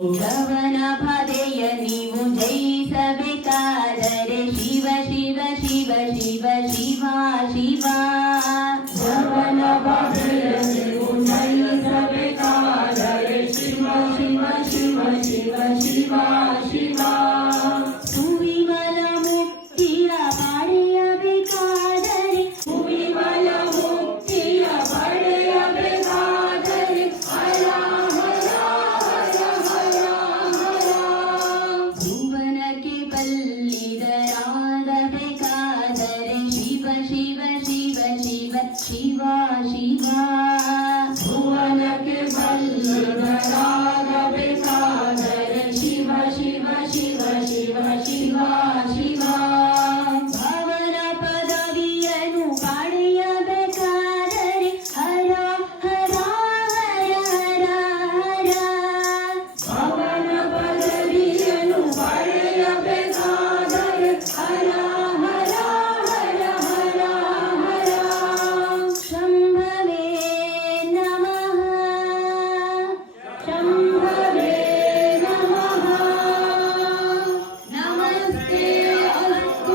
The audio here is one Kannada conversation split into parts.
ಶವನ ಬಾಧೆಯ ನೀವು ಜಯಿಸಬೇಕಾದರೆ ಶಿವ ಶಿವ ಶಿವ ಶಿವ ಶಿವ ಶಿವ. ಶವನ ಬಾಧೆಯ ನೀವು ಜಯಿಸಬೇಕಾದರೆ ಶಿವ ಶಿವ ಶಿವ ಶಿವ ಶಿವ ಶಿವ. ಸುವಿಮಲ ಮುಕ್ತಿಯ ಪಡೆಯಬೇಕಾದರೆ ಸುವಿಮಲ ಮುಕ್ತಿಯ ಪಡೆಯಬೇಕಾದರೆ ಹರ ಹರ ಹರ ಹರ ಹರ. ಭುವನಕ್ಕೆ ಬಲ್ಲಿದರಾಗಬೇಕಾದರೆ ಶಿವ ಶಿವ ಶಿವ ಶಿವ ಶಿವ ಶಿವ. ಭುವನಕ್ಕೆ ಬಲ್ಲಿದರಾಗಬೇಕಾದರೆ ಶಿವ ಶಿವ ಶಿವ ಶಿವ ಶಿವ ಶಿವ. ಭವನ ಪದವಿಯನ್ನು ಪಡೆಯಬೇಕಾದರೆ ಹರ ಹರ ಹರ ಹರ ಹರ. ಅವನ ಪದವಿಯನ್ನು ಪಡೆಯಬೇಕಾದರೆ ಹರ ಹರ ಹರ ಹರ ಹರ. ಶಂಭವೇ ನಮಃ ಶಂಭವೇ ನಮಃ. ನಮಸ್ತೆ ಅಸ್ತು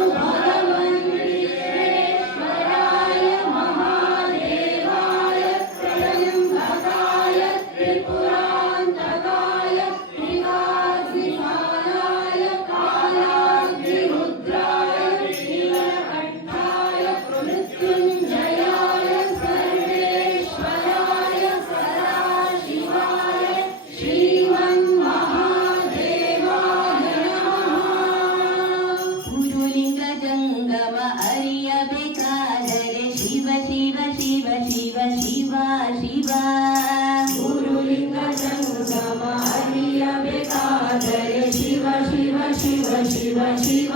ಭಗವಂತೇಶ್ವರಾಯ ಮಹಾದೇವಾಯ ತ್ರಯಂಬಕಾಯ ತ್ರಿಪುರಾಂತಕಾಯ ತ್ರಿಕಾಗ್ನಿಕಾಲಾಯ ಕಾಲಾಗ್ನಿರುದ್ರಾಯ ನೀಲಕಂಠಾಯ ಮೃತ್ಯುಂಜಯಾಯ ಸರ್ವೇಶ್ವರಾಯ ಸದಾಶಿವಾಯ ಶ್ರೀಮನ್ಮಹಾದೇವಾಯ ನಮಃ. ಗುರುಲಿಂಗ ಜಂಗಮ ಅರಿಯಬೇಕಾದರೆ ಶಿವ ಶಿವ ಶಿವ ಶಿವ ಶಿವ ಶಿವ. ಗುರುಲಿಂಗ ಜಂಗಮ ಅರಿಯಬೇಕಾದರೆ ಶಿವ ಶಿವ ಶಿವ ಶಿವ ಶಿವ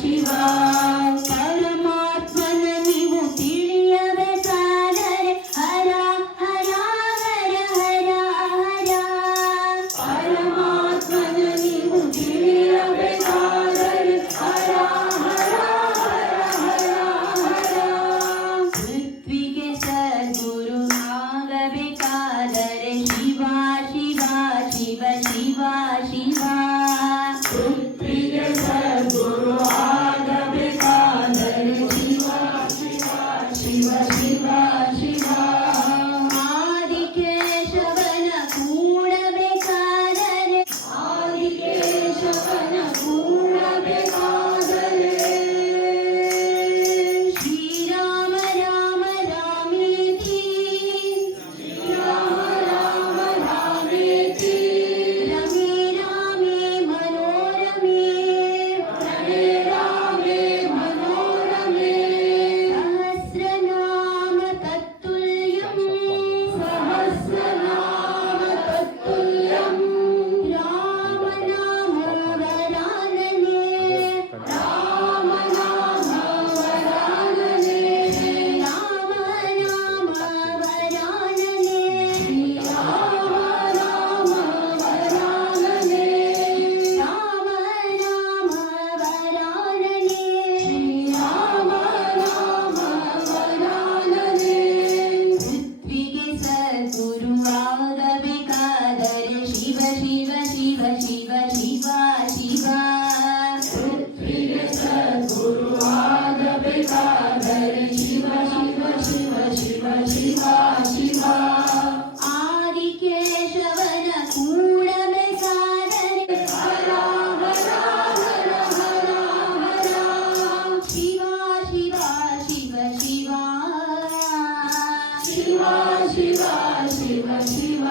ಶಿವ. ಪರಮಾತ್ಮನ ನೀವು ತಿಳಿಯಬೇಕಾದರೆ ಹರ ಹರ ಹರ ಹರ ಹರ. ಪರಮಾತ್ಮನ ನೀವು ತಿಳಿಯಬೇಕಾದರೆ ಹರ ಹರ ಹರ ಹರ ಹರ. ಪೃಥ್ವಿಗೆ ಸದ್ಗುರು ಆಗಬೇಕಾದರೆ ಶಿವ ಶಿವ ಶಿವ ಶಿವ ಶಿವ. ಪೃಥ್ವಿಗೆ ಸದ್ಗುರು ಆಗಬೇಕಾದರೆ ಶಿವ ಶಿವ ಶಿವ ಶಿವ ಶಿವ. ಆದಿಕೇಶವನ ಕೂಡಬೇಕಾದರೆ ಆದಿಕೇಶವನ ಕೂಡಬೇಕಾದರೆ ಶ್ರೀರಾಮ ರಾಮ ರಾಮೇತಿ ರಾಮ ರಾಮ ರಾಮೇತಿ ರಮೇ ರಾಮೇ ಮನೋರಮೇ ರಮೇ ರಾಮೇ ಮನೋರಮೇ. ಸಹಸ್ರನಾಮ ತತ್ತುಲ್ಯಂ ಸಹಸ್ರನಾಮ ತತ್ತುಲ್ಯಂ ರಾಮ ನಾಮ ವರಾನನೆ. ರಾಮ ನಾಮ ವರಾನನೆ. ರಾಮ ನಾಮ ವರಾನನೆ. ರಾಮ ನಾಮ ವರಾನನೆ. ರಾಮ ನಾಮ ವರಾನನೆ. ರಾಮ ನಾಮ ವರಾನನೆ. ಪೃಥ್ವಿಗೆ ಸದ್ಗುರುವಾಗಬೇಕಾದರೆ ಶಿವ ಶಿವ ಶಿವ ಶಿವ ಶಿವ ಶಿವ. ಪೃಥ್ವಿಗೆ ಸದ್ಗುರು ಆಗಬೇಕಾದರೆ ಶಿವ ಶಿವ ಶಿವ ಶಿವ ಶಿವ ಶಿವ. ಆದಿಕೇಶವನ ಕೂಡಬೇಕಾದರೆ ಹರ ಹರ ಹರ ಹರ ಹರ. ಶಿವ ಶಿವ ಶಿವ ಶಿವ. ಶಿವ ಶಿವ ಶಿವ ಶಿವ.